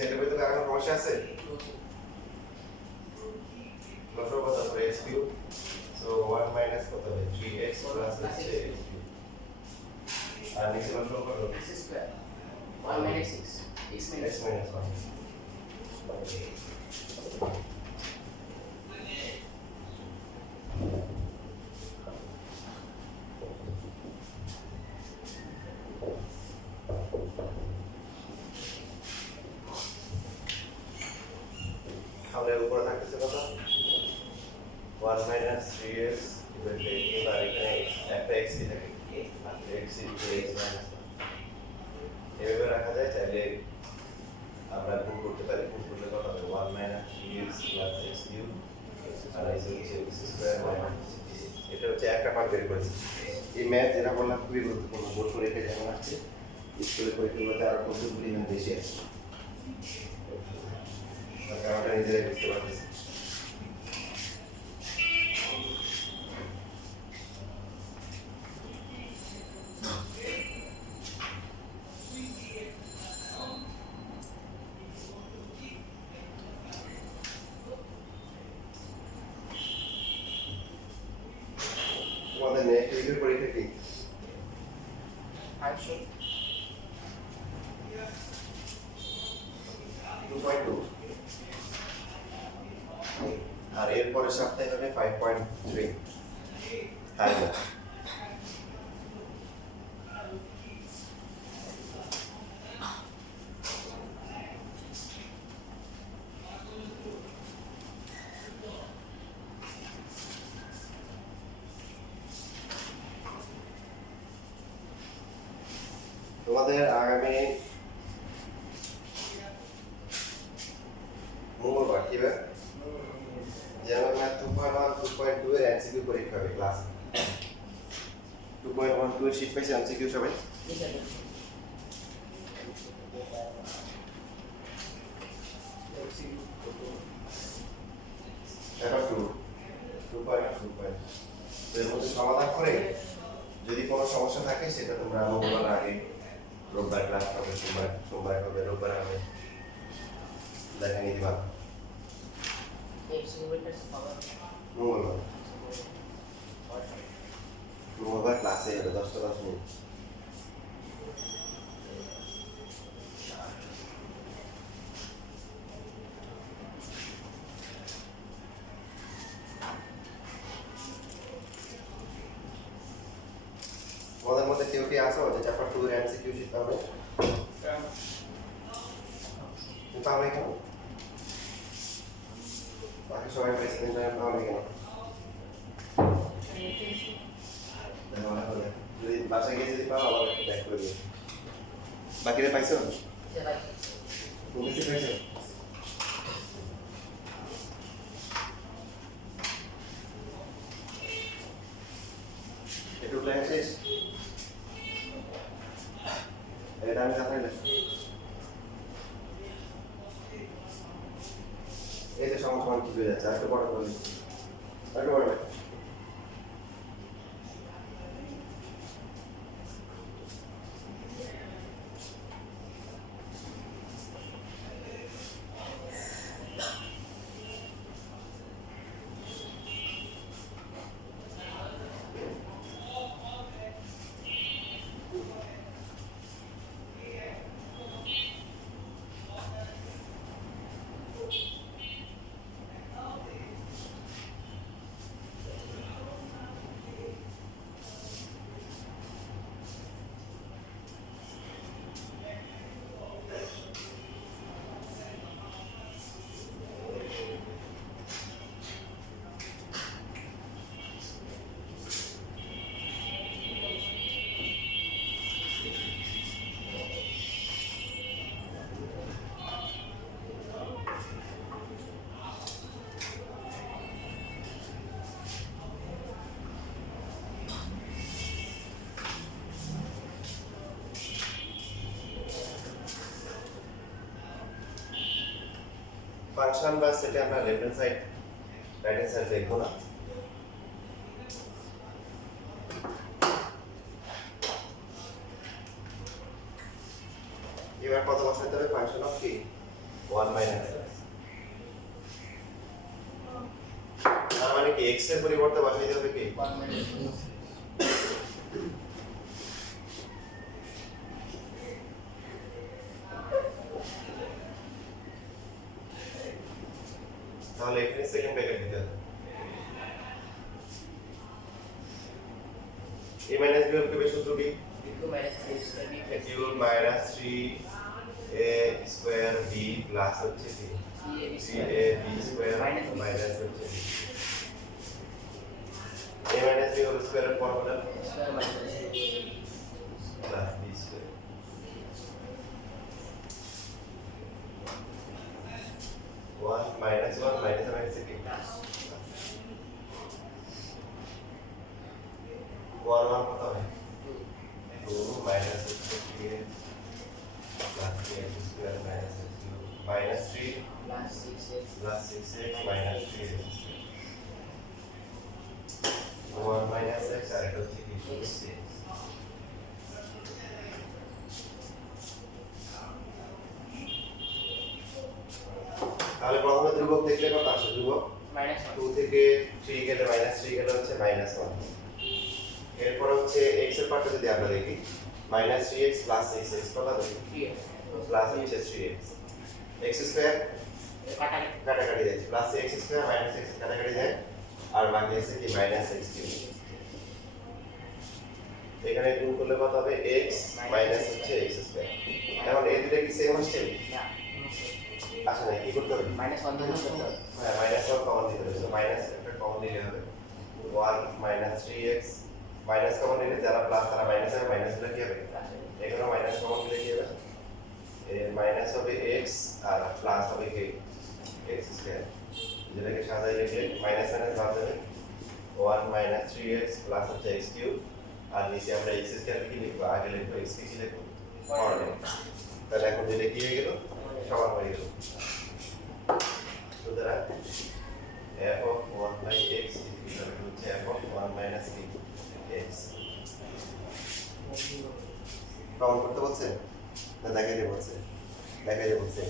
সেটা বলতে কারণ সমস্যা আছে লসও কত হবে x কিউব সো 1 মাইনাস কত হবে 3x প্লাস হচ্ছে x কিউব আর নিচে লসও কত x square 1 minus 6 x minus 1 আমাদের উপরে থাকতেছে কত 1 মাইনাস 3x এবার এখানে একটা x কি থাকে x ইনটু x মাইনাস 1 এভাবে রাখা যায় চাইলে আমরা গুণ করতে পারি গুণ করলে কত হবে 1 minus 3x plus x cube আর এই হচ্ছে x স্কয়ার মাইনাস এটা হচ্ছে একটা পার্ট বের করেছি এই ম্যাথ যেটা বললাম খুবই গুরুত্বপূর্ণ বোর্ড পরীক্ষা যেমন আসছে স্কুলে পরীক্ষাগুলোতে আরো কতগুলি ম্যাথ বেশি আসছে কারণটা নিজেরাই বুঝতে পারতেছি তোমাদের নেক্সট উইকের পরীক্ষা কি 2.2 আর এর পরের সপ্তাহে হবে 5.3 হ্যাঁ তোমাদের আগামী মঙ্গলবার কি বার জেনারেল ম্যাথ 2.1 2.2 এর এমসিকিউ পরীক্ষা হবে ক্লাস 2.12 এর শীট পাইছে এমসিকিউ সবাই এটা 2.2 এর মধ্যে সমাধান করে যদি কোনো সমস্যা থাকে সেটা তোমরা মঙ্গলবার আগে রোববার ক্লাস হবে সোমবার হবে রোববার হবে দেখে নিতে পারো মঙ্গলবার ক্লাসে হবে 10টা 10 মিনিট তোমাদের মধ্যে কেউ কি আসো যে চ্যাপ্টার 2 এর এমসিকিউ শিট পাবে পাবে কেন বাকি সবাই প্রেসিডেন্ট পাবে কেন যদি বাসায় গিয়ে যদি পাও আবার একটু ব্যাক করে দিও বাকিরা পাইছো তুমি কি পাইছো একটু প্ল্যান শেষ এটা আমি দেখাইলে এই যে সমান কি হয়ে যাচ্ছে একটু বড় করে একটু বড় ফাংশন বা সেটে আমরা left hand side right hand side দেখবো না। এবার কত বসাইতে হবে? ফাংশন অফ কি 1 মাইনাস x, তার মানে কি x এর পরিবর্তে বসাইতে হবে কি 1 minus তাহলে এখানে সেকেন্ড ব্র্যাকেট দিতে হবে। a মাইনাস b হবে সূত্র কি b2 minus 3 q minus 3a square b plus হচ্ছে কি 3ab স্কয়ার মাইনাস হচ্ছে a মাইনাস b হোল স্কয়ারের formula square minus plus b square. 1 minus 1 minus minus কি 1 1 কত হবে 2 মাইনাস হচ্ছে 3 plus 3 square minus minus 3 plus 6x plus 6x minus 3x 1 minus x আর এটা হচ্ছে কি 6x। তাহলে প্রথমে ধ্রুবক দেখলে কত আসে? ধ্রুবক minus 2 থেকে 3 গেলে মাইনাস 3 গেলে হচ্ছে মাইনাস 1। এরপর হচ্ছে x এর পার্টটা যদি আমরা দেখি মাইনাস 3x প্লাস 6x কত হবে 3x প্লাস হচ্ছে 3x x স্কয়ার কাটাকাটি কাটাকাটি যাচ্ছে plus x square minus x কাটাকাটি যায় আর বাকি আছে কি মাইনাস x কিউব। এখানে গুণ করলে কত হবে x মাইনাস হচ্ছে x স্কয়ার। এখন এই দুটো কি সেম হচ্ছে? না আসে না, কি করতে হবে? minus 1 দিয়ে করতে হবে হ্যাঁ মাইনাস 1 কমন দিতে হবে। সো মাইনাস একটা কমন দিলে হবে 1 মাইনাস 3x মাইনাস কমন দিলে যারা প্লাস তারা মাইনাস হবে, মাইনাস দিলে কি হবে? এখানে মাইনাস কমন দিলে কি হবে? মাইনাস হবে x আর প্লাস হবে কি x স্কয়ার। যেটাকে সাজাই লিখলে মাইনাস মাইনাস বাদ দেবে 1 মাইনাস 3x প্লাস হচ্ছে x কিউব আর নিচে আমরা x স্কয়ার কি লিখবো? আগে লিখবো x কি লিখবো? পরে। তাহলে এখন যেটা কি হয়ে গেল? সমান হয়ে গেল। সুতরাং f of 1 by x is equal to হচ্ছে f of 1 minus x। প্রমাণ করতে বলছে না দেখাইতে বলছে? দেখাইতে বলছে।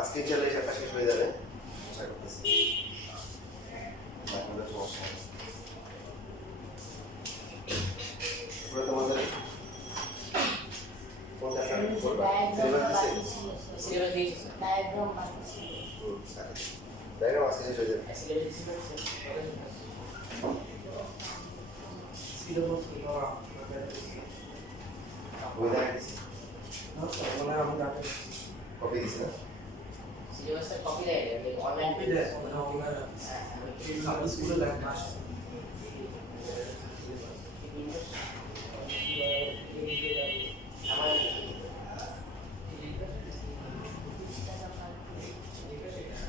আজকে চলে সেটা শেষ হয়ে যাবে আশা করতেছি। আপনাদের সমস্যা নেই। পুরো তোমাদের কোনটা করবা? সিলেবাস দিছে? সিলেবাস দিয়েছে ডায়াগ্রাম বানাচ্ছি ডায়াগ্রাম আজকে শেষ হয়ে যাবে। সিলেবাস দিয়েছে সিলেবাস বই দেখা দিছে? কপি দিছে না? সিলেবাসের কপি দেয় অনলাইন স্কুলে লেখা আসে আমার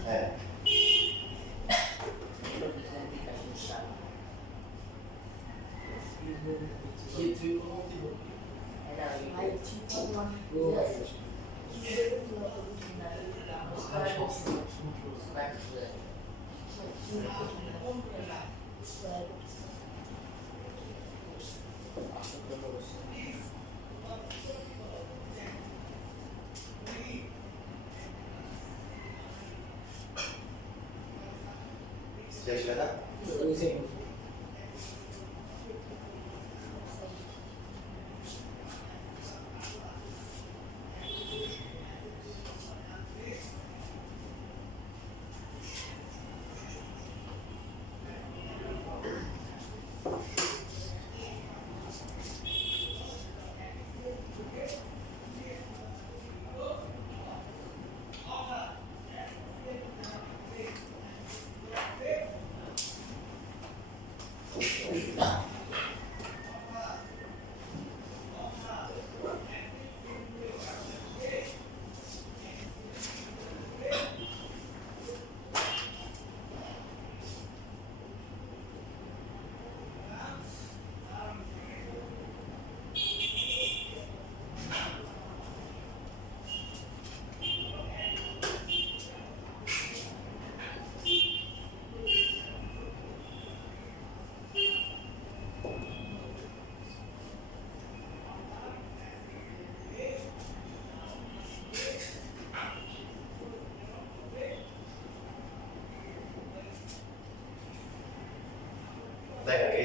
হ্যাঁ ভাই ঠিক করলাম শেষ লেখা?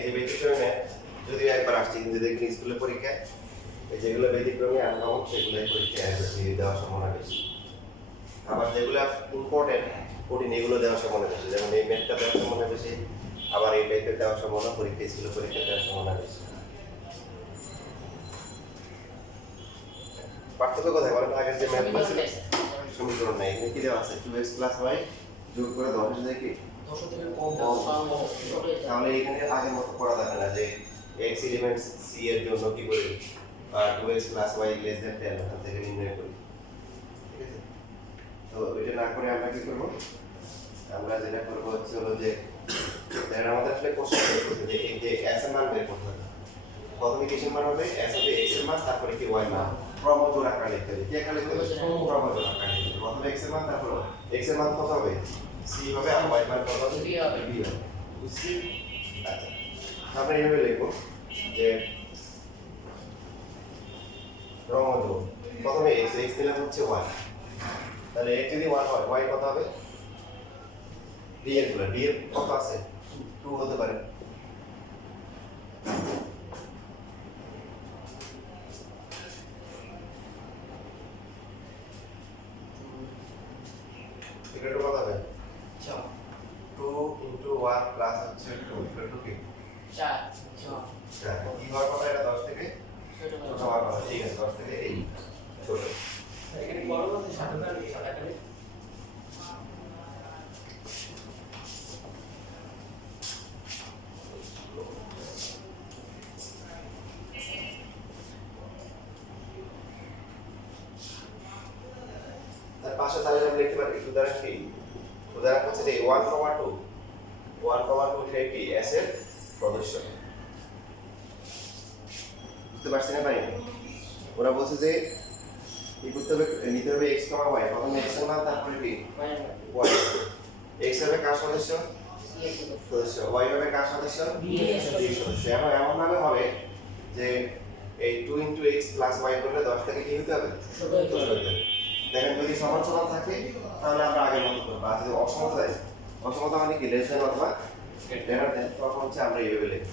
যে ব্যতিক্রমে যদিও একবার আসছি কিন্তু দেখবেন স্কুলের পরীক্ষায় এই যেগুলো ব্যতিক্রমে আনকমন সেগুলো পরীক্ষায় দেওয়ার সম্ভাবনা বেশি। আবার যেগুলো ইম্পর্টেন্ট কঠিন এগুলো দেওয়ার সম্ভাবনা বেশি, যেমন এই ম্যাথটা দেওয়ার সম্ভাবনা বেশি, আবার এই টাইপের দেওয়ার সম্ভাবনা পরীক্ষা স্কুলের পরীক্ষা দেওয়ার সম্ভাবনা বেশি। পার্থক্য কোথায় বলেন? আগের যে ম্যাথগুলো ছিল সমীকরণ নাই, এখানে কি দেওয়া আছে 2x + y যোগ করে 10 এর জায়গায় কি 10 থেকে কম ছোট হয়ে যায়। তাহলে এখানে আগের মতো করা যাবে না যে x এলিমেন্ট c এর জন্য কি করি 2x + y < 10 ওখান থেকে নির্ণয় করি, ঠিক আছে? তো এটা না করে আমরা কি করব, আমরা যেটা করব হচ্ছে হলো যে এর আমাদের আসলে কোশ্চেন করতে যে এই যে s এর মান বের করতে হবে। প্রথমে কিসের মান হবে? s হবে x এর মান, তারপরে কি y মান, ক্রমজোড় আকারে লিখতে হবে। কি আকারে লিখতে হবে? ক্রমজোড় আকারে লিখতে হবে। প্রথমে x এর মান, তারপর x এর মান কত হবে? c হবে, আর y মান কত হবে? b হবে। b হবে। বুঝছি? আচ্ছা, আমরা এইভাবে লিখবো যে ক্রমজোড় প্রথমে x দিলাম হচ্ছে y, তাহলে x যদি 1 হয় y কত হবে? d এর গুলো, d এর কত আছে? 2 হতে পারে। এটা কত হবে? 2 * 1 প্লাস হচ্ছে 2 ইকুয়াল কি? 4 কি হওয়ার কথা? এটা 10 থেকে ছোট ছোট হওয়ার কথা, ঠিক আছে? 10 থেকে এই ছোট। এখানে বড় বলতে 7 আকারে তার পাশে তাহলে আমরা লিখতে পারি উদাহরণ কি? উদাহরণ হচ্ছে যে 1,2 সে কি s এর সদস্য। বুঝতে পারছেন না ভাই? ওরা বলছে যে কি করতে হবে, নিতে হবে x, y, প্রথমে x এর মান, তারপরে কি y। x হবে কার সদস্য? সদস্য। y হবে কার সদস্য? b এর সদস্য। এখন এমন ভাবে হবে যে এই 2 * x + y করলে 10 থেকে কি হতে হবে? ছোট হয়ে ছোট হতে হবে। দেখেন যদি সমান সমান থাকে তাহলে আমরা আগের মতো করব, আর যদি অসমতা হয়, অসমতা মানে কি লেস দেন অথবা গ্রেটার দেন, তখন হচ্ছে আমরা এইভাবে লিখব।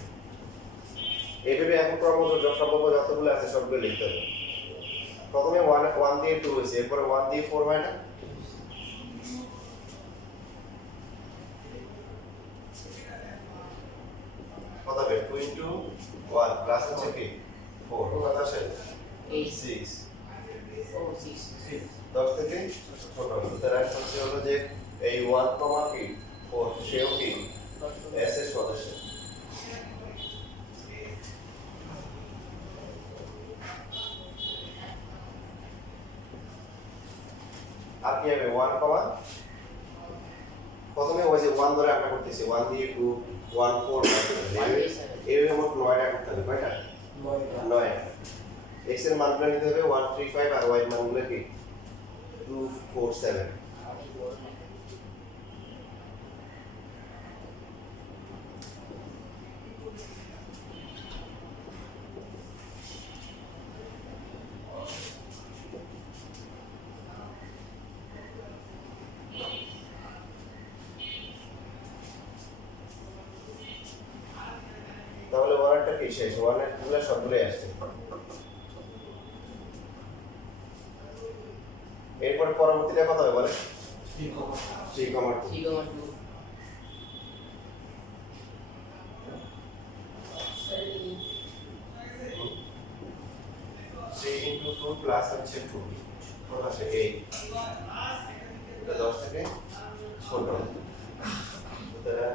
এইভাবে এখন ক্রমজোড় যতগুলো আছে সবগুলো লিখতে হবে। প্রথমে 1 দিয়ে 2 হয়েছে, এরপরে 1 দিয়ে 4 হয় না? কত হবে? 2 * 1 প্লাস হচ্ছে কি 4 কত আসে? 6। ও 6 10 থেকে ছোট। সুতরাং হচ্ছে হলো যে এই 1, কি 4 সেও কি s এর সদস্য। আর কি হবে? 1, প্রথমে ওই যে 1 ধরে আমরা করতেছি, 1 দিয়ে 2 1 4 এইভাবে মোট 9টা করতে হবে। কয়টা? 9। x এর মানগুলো নিতে হবে 1 3 5, আর y এর মানগুলো কি 2 4 7। তাহলে 1 এরটা কি শেষ? 1 এর গুলো সবগুলোই আসছে। এরপর পরবর্তীটা কত হবে বলে? 3,2। 3,2 3 * 2 প্লাস হচ্ছে 2 কত আসে? 8। এটা 10 থেকে ছোট। সুতরাং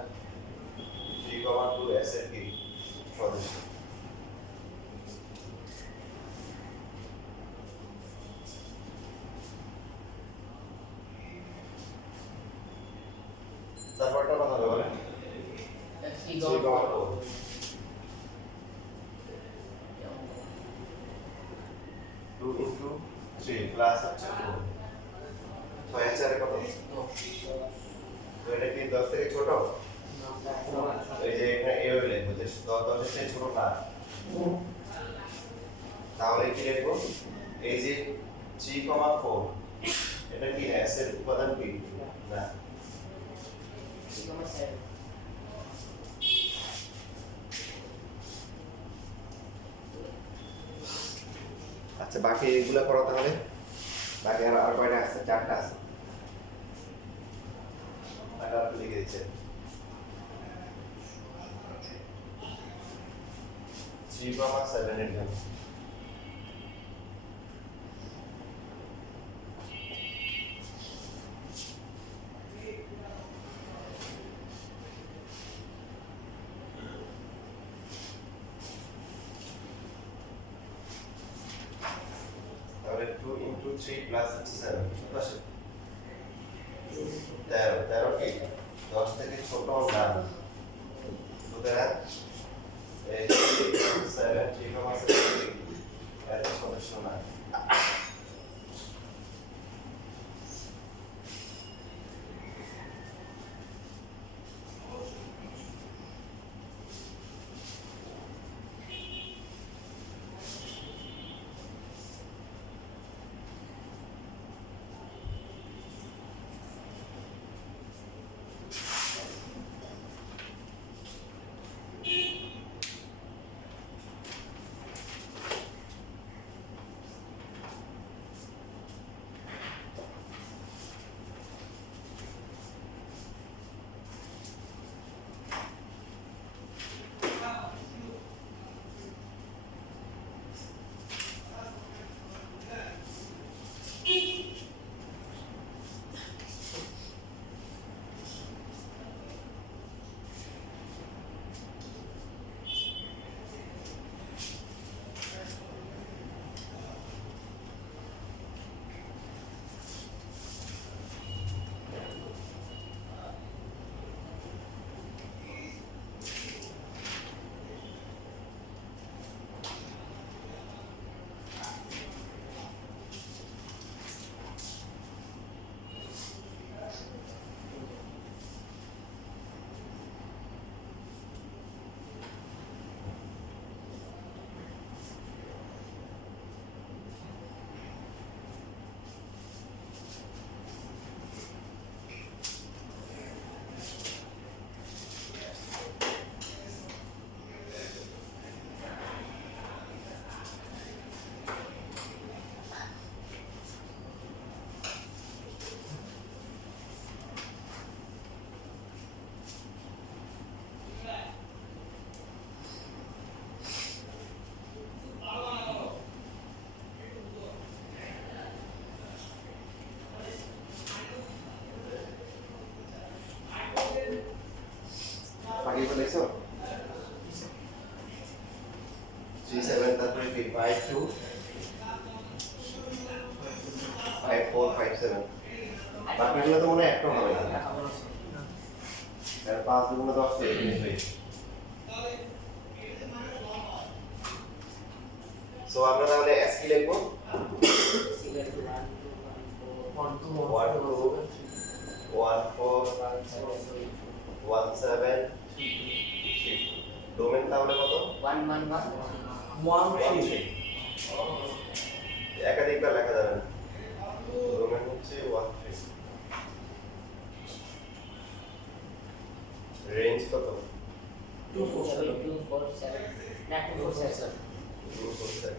3,2 s এর কি সদস্য। তারপরটা কত হবে বলে? 3,4। 2 * 3 প্লাস হচ্ছে 4 6 আর 4 কত? তো এটা কি 10 থেকে ছোট? এই যে এখানে এইভাবে লিখবো যে 10 এর চেয়ে ছোট না, তাহলে কি লিখবো? এই যে 3,4 এটা কি s এর উপাদান কি না? 3,7 আচ্ছা বাকি এগুলো করো তাহলে। বাকি আর কয়টা আছে? 4টা আছে। আর লিখে দিচ্ছেন 3,7 এর জন্য। তাহলে 2 into 3 plus 7 কত আসে? 13 কি 10 থেকে ছোট না, সুতরাং এই 7 3,7 এর সদস্য না। বাকি গুলো দেখছো? 3 7 তারপরে কি 5 2 5 4 5 7 বাকিগুলো তো মনে হয় একটা হবে না। তাহলে 5 দুগুণ 10 থেকে ফিনিশ হয়ে। সো আমরা তাহলে এস কি লিখবো? 1 2 1 4 1 7 3 ডোমেন তাহলে কত? 1 1 1 3 একাধিকবার লেখা যাবে না। ডোমেন হচ্ছে 1 3। রেঞ্জ কত? 2 4 7 2 4 7 না 2 4 7 2 4 7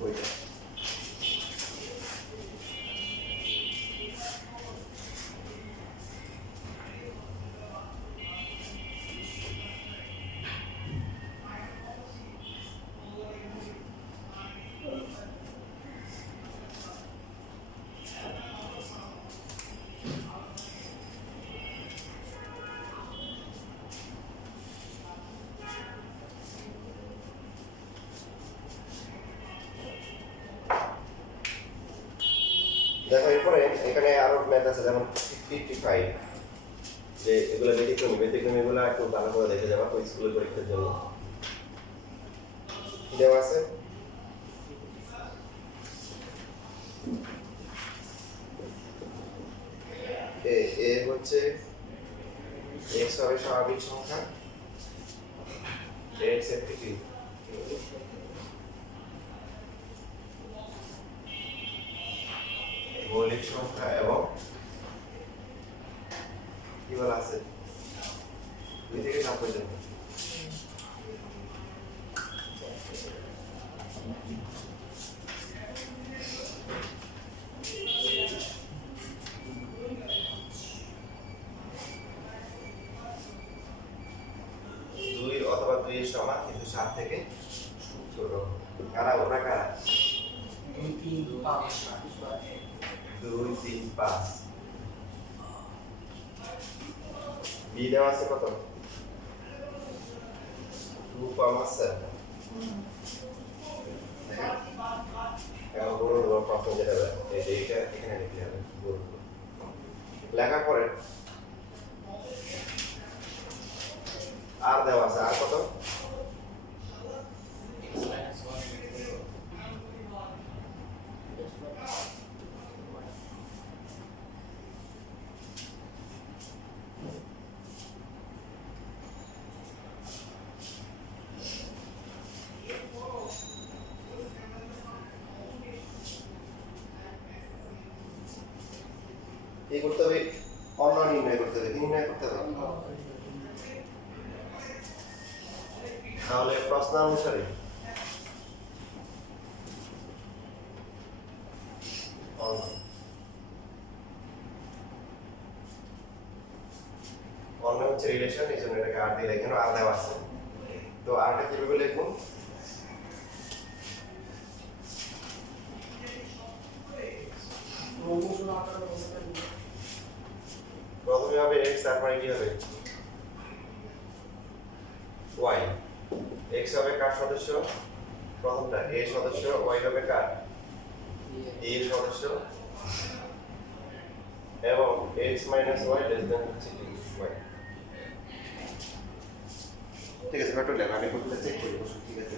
বইটা দেখো এরপরে এখানে আরো ম্যাথ আছে যেমন 55 যে এগুলো ব্যতিক্রমী এগুলো একটু ভালো করে দেখে যাবা ওই স্কুলের পরীক্ষার জন্য কি দেওয়া আছে এ হচ্ছে হবে স্বাভাবিক সংখ্যা, x একটি কি মৌলিক সংখ্যা এবং কি বলা আছে 2 থেকে 9 পর্যন্ত। দুই অথবা 2 এর সমান কিন্তু 7 থেকে ছোট। কারা ওরা কারা? 2 3 5 2 3 5। বি দেওয়া আছে কত? 2,7। এখন বড় প্রশ্ন যেটা এইটা এখানে লিখতে হবে লেখা পরে আর দেওয়া আছে আর কত? x minus 1 কি করতে হবে? অন্য নির্ণয় করতে হবে, নির্ণয় করতে হবে। তাহলে প্রশ্ন অনুসারে অন্য হচ্ছে রিলেশন, এই জন্য এটাকে আর দিয়ে লিখেন, আর দেওয়া আছে। তো আরটা কিভাবে লিখবো? প্রথমে হবে x, তারপরে কি হবে? y। x হবে কার সদস্য? প্রথমটা a সদস্য, y হবে কার? a এর সদস্য, এবং x minus y less than হচ্ছে কি y। ঠিক আছে, ফ্যাক্টর লেখা আমি করতে চেক করি বসুন, ঠিক আছে।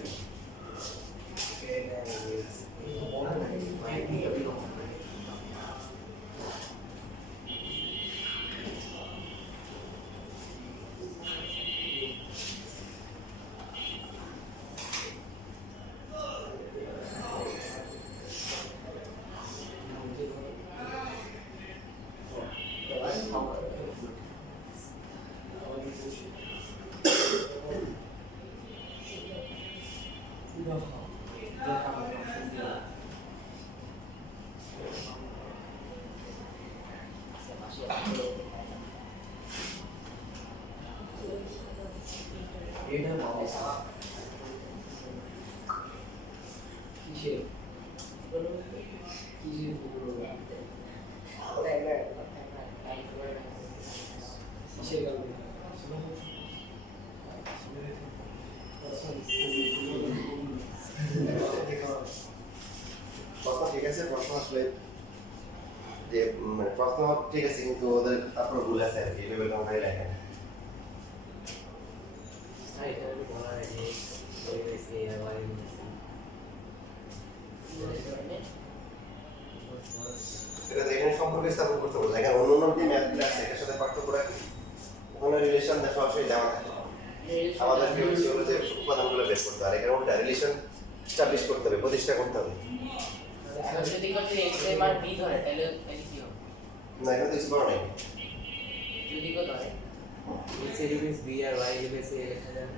এটা মাউস কিসের পুরো কিসের গেল প্রশ্ন ঠিক আছে, প্রশ্ন আসলে যে মানে প্রশ্ন ঠিক আছে কিন্তু ওদের আপনার ভুল আছে আর কি, এইভাবে তোমরাই লেখেন। এটা বলা হয় যে ওইসে আবার এটা দেখেন সম্পর্ক স্থাপন করতে বলছে। এখানে অন্য অন্য যে ম্যাথগুলো আছে এটার সাথে পার্থক্য রাখি, ওখানে রিলেশন দেখো সরাসরি দেওয়া থাকে। আমাদের হচ্ছে হলো যে উপাদানগুলো বের করতে হবে, আর এখানে উল্টা রিলেশন স্টাবলিশ করতে হবে, প্রতিষ্ঠা করতে হবে। যদি কোনো x এর মান b ধরে তাহলে কি হবে? না এখানে তো কিছু বড় নেই। যদি কো ধরে x রিপ্লেস b আর y রিপ্লেস a লেখা যাবে।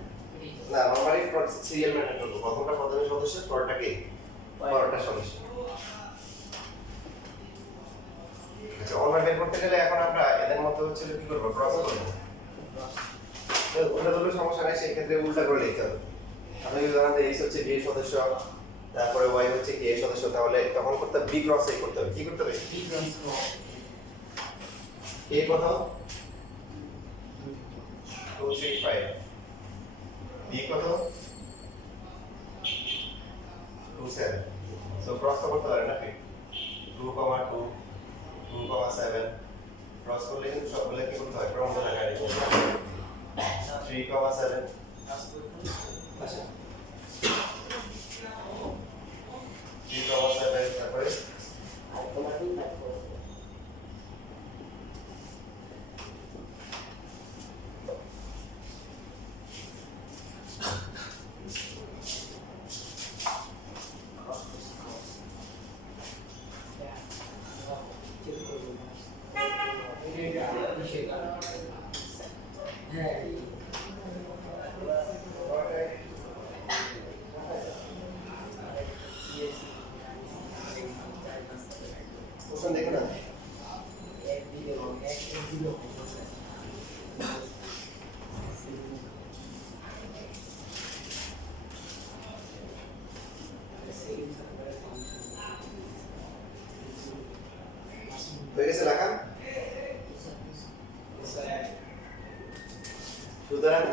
না নরমালি সিরিয়াল মেনটেন করবো, প্রথমটা প্রথমে সদস্য, পরটা কি পরটা সদস্য। আচ্ছা অন্য বের করতে গেলে এখন আমরা এদের মধ্যে হচ্ছে কি করব? ক্রস করব। তো ওটা হলো সমস্যা নাই, সেই ক্ষেত্রে উল্টা করে লিখতে হবে। আপনি যদি জানেন যে x হচ্ছে b এর সদস্য, তারপরে y হচ্ছে কি a এর সদস্য, তাহলে তখন করতে হবে b ক্রস a করতে হবে। কি করতে হবে? b ক্রস a কত? 2 3 5। b কত? 2 7। সো ক্রস করতে পারে নাকি? 2, 2, 2, 7 ক্রস করলে কিন্তু সবগুলো কি করতে হয়? ক্রম ধরে গাড়ি 3, 7 আচ্ছা 3, 7 তারপরে আর তোমার কি লাগবে?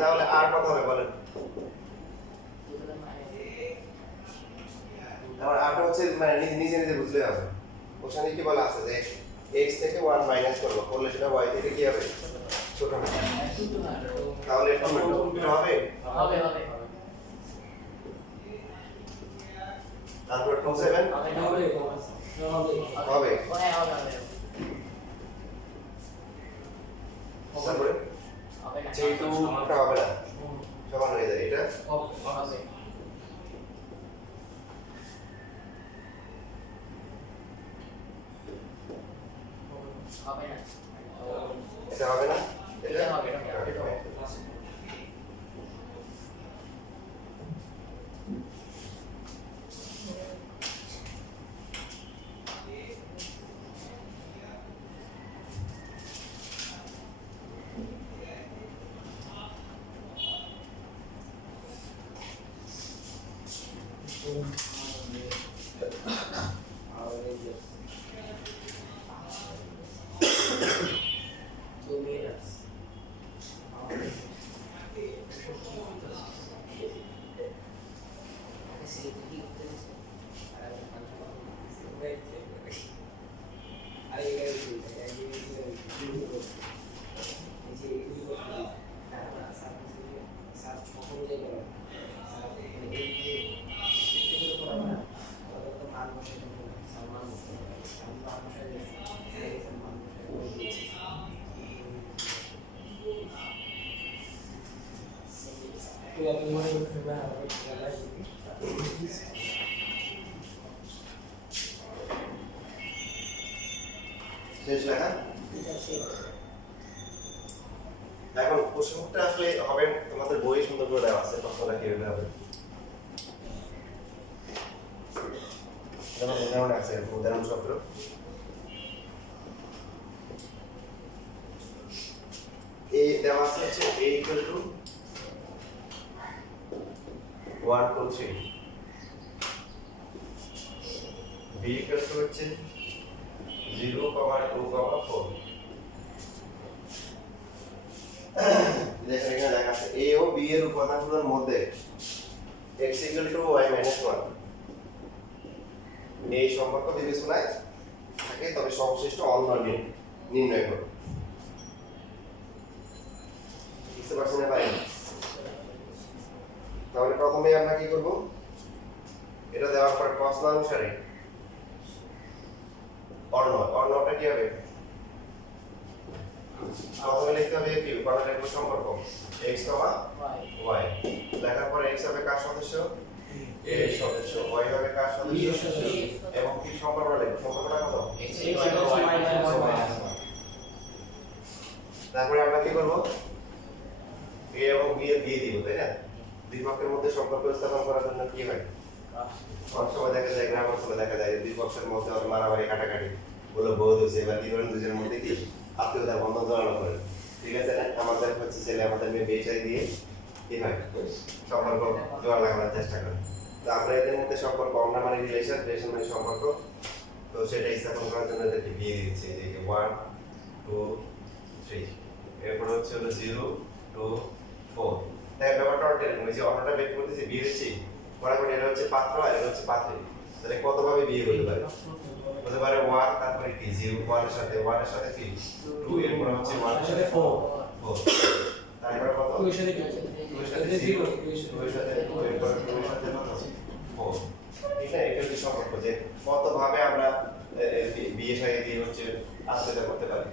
তাহলে আর কত হবে বলেন? আমার আরটা হচ্ছে মানে নিজে নিজে বুঝলে হবে। ওখানে কি বলা আছে যে x থেকে 1 মাইনাস করব, করলে সেটা y থেকে কি হবে? ছোট হবে। তাহলে এটা হবে? হবে হবে তারপর 27 হবে হবে। হবে তারপরে হবে না যেহেতু এটা হবে না, সমান হয়ে যায় এটা। হবে হবে না এটা হবে না, এটা হবে শেষ লেখা। এখন প্রশ্নটা আসলে হবে তোমাদের বই সুন্দর করে দেওয়া আছে, প্রশ্নটা কিভাবে হবে যেমন উদাহরণ আছে, উদাহরণ চক্র। এ দেওয়া আছে হচ্ছে a equal to 1 2 3, b equal to হচ্ছে 0, 2, 4। দেখেন এখানে লেখা আছে a ও b এর উপাদানগুলোর মধ্যে x equal to y minus 1 এই সম্পর্ক বিবেচনায় থাকে, তবে সংশ্লিষ্ট অন্য নির্ণয় করো। বুঝতে পারছেন না ভাই? তাহলে প্রথমে আমরা কি করব, এটা দেওয়ার পর প্রশ্ন অনুসারে অর্ণটা কি হবে? প্রথমে লিখতে হবে কি উপাদানের সম্পর্ক x, y। লেখার পরে x হবে কার সদস্য? a এর সদস্য। y হবে কার সদস্য? এবং কি সম্পর্ক লিখব? সম্পর্কটা কত? তারপরে আমরা কি করব, a এবং b এর দিয়ে দিব, তাই না? দুই পক্ষের মধ্যে সম্পর্ক স্থাপন করার জন্য কি হয়, অনেক সময় দেখা যায়, গ্রাম অঞ্চলে দেখা যায় দুই পক্ষের মধ্যে মারামারি কাটাকাটি বলে বোধ হয়েছে, এবার কি করেন, দুজনের মধ্যে কি আত্মীয়তার বন্ধন জড়ানো করেন। ঠিক আছে না? আমাদের হচ্ছে ছেলে আমাদের মেয়ে বিয়ে শাদী দিয়ে কি হয়, সম্পর্ক জোড়া লাগানোর চেষ্টা করে। তো আমরা এদের মধ্যে সম্পর্ক, আমরা মানে রিলেশন মানে সম্পর্ক, তো সেটা স্থাপন করার জন্য এদেরকে বিয়ে দিচ্ছি, যে 1 2 3, এরপর হচ্ছে হলো 0 2 4। তাই ব্যাপারটা এরকম, যে অন্যটা বের করতেছি বিয়ে দিচ্ছি, মনে করি এটা হচ্ছে পাত্র আর এটা হচ্ছে পাত্রী, তাহলে কত ভাবে বিয়ে হতে পারে? হতে পারে 1, তারপরে কি 0, 1 এর সাথে কি 2, এরপর হচ্ছে 1 এর সাথে 4, তারপরে কত 2 এর সাথে 0, 2 এর সাথে 2, এরপর 2 এর সাথে কত 4। ঠিক না? এটা হচ্ছে সম্পর্ক, যে কত ভাবে আমরা বিয়ে শাদী দিয়ে হচ্ছে আত্মীয়তা করতে পারি।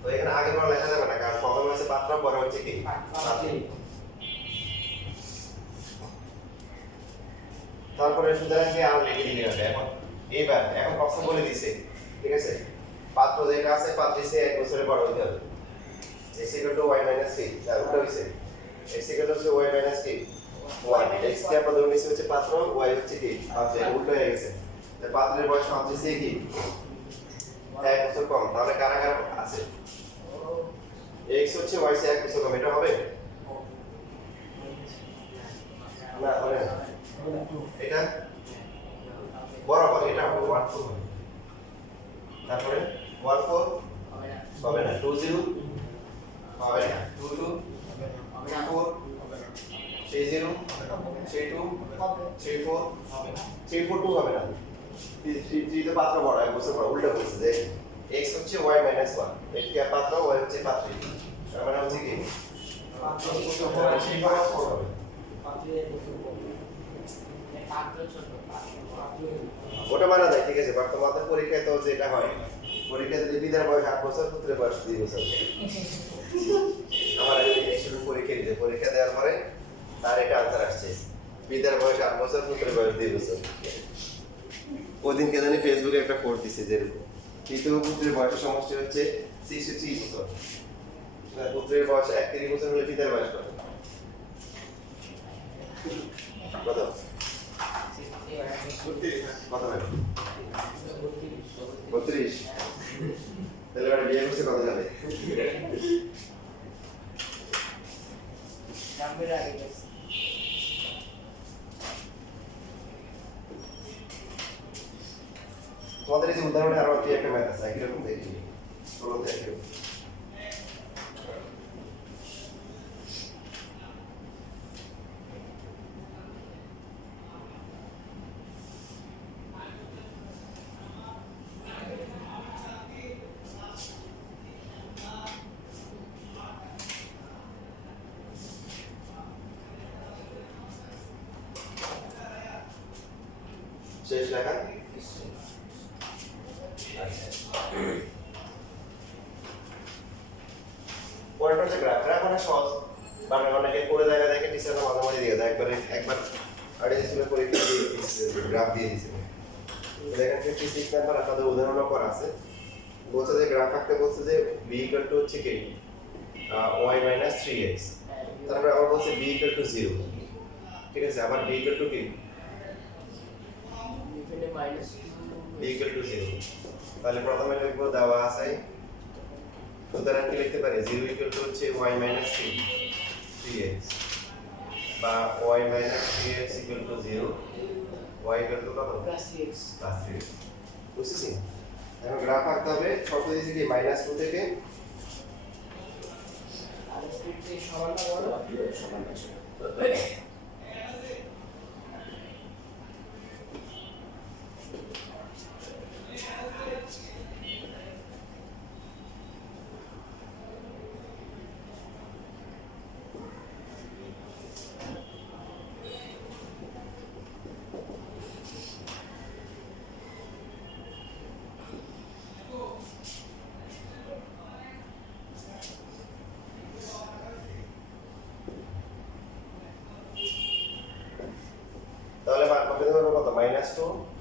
তো এখানে আগে কোনো লেখা যাবে না, কারণ প্রথমে হচ্ছে পাত্র, পরে হচ্ছে কি পাত্রী। তারপরে সুতরাং কি আর লিখে দিলে হবে। এখন প্রশ্ন বলে দিছে, ঠিক আছে? পাত্র যেটা আছে, পাত্রী সে 1 বছরের বড় হতে হবে। x = y - 3, তার উল্টো হইছে x = y - 3 1। x কে আমরা ধরে নিছি হচ্ছে পাত্র, y হচ্ছে কি পাত্রী, উল্টো হয়ে গেছে। তাই পাত্রের বয়স পাত্রী সে কি 1 বছর কম। তাহলে কারা কারা আছে? x হচ্ছে y সে 1 বছর কম, এটা হবে না? হবে না, এটা বরাবর, এটা হবে 1 4 হবে। তারপরে 1 4 হবে না, 2 0 হবে না 2 2 4 3 0 3 2 3 4 3 4 2 হবে না 3 তো পাত্র বড় এক বছর বড় উল্টো বলছে যে x হচ্ছে y - 1 x কে পাত্র y হচ্ছে পাত্র তার মানে হচ্ছে কি পাত্র হবে ছোট পাত্র ওটা মানা যায় ঠিক আছে বাট তোমাদের পরীক্ষায় তো যেটা হয় পরীক্ষায় যদি পিতার বয়স 8 বছর পুত্রের বয়স 2 বছর আমার এই শুরু পরীক্ষা দেওয়ার পরে তার একটা আনসার আসছে পিতার বয়স 8 বছর পুত্রের বয়স 2 বছর ওই দিন কে জানি ফেসবুকে একটা পোস্ট দিছে যে পিতা ও পুত্রের বয়সের সমষ্টি হচ্ছে 63 বছর পুত্রের বয়স 31 বছর হলে পিতার বয়স কত কত কত হবে 32 তাহলে ওরা বিয়ে করছে কত সালে জাম্বের আগে গেছে তোমাদের এই যে উদাহরণে আরো কি একটা ম্যাথ আছে একই রকম দেখি চলোতে একই রকম শেষ লেখা পরেরটা হচ্ছে গ্রাফ অনেক সহজ বাট অনেকে করে দেখা দেখে টিচাররা মাঝামাঝি দিয়ে দেয় একবার আড়াই স্কুলের পরীক্ষা দিয়ে গ্রাফ দিয়ে দিয়েছিল দেখেন 56 নাম্বার আপনাদের উদাহরণও করা আছে বলছে যে গ্রাফ আঁকতে বলছে যে b = হচ্ছে কি y - 3x তারপরে আবার বলছে b = 0 ঠিক আছে আবার b = কি এখানে মাইনাস b = 0 তাহলে প্রথমে লিখব দেওয়া আছে সুতরাং কি লিখতে পারি 0 = হচ্ছে y - 3x বা y - 3x = 0 y = কত প্লাস 3x প্লাস 3 বুঝছেন এখন গ্রাফ আঁকতে হবে শর্ত দিয়েছি কি -2 থেকে আর স্পিডে সমান না বড় সমান না ছোট তাহলে মান কত হবে কত -2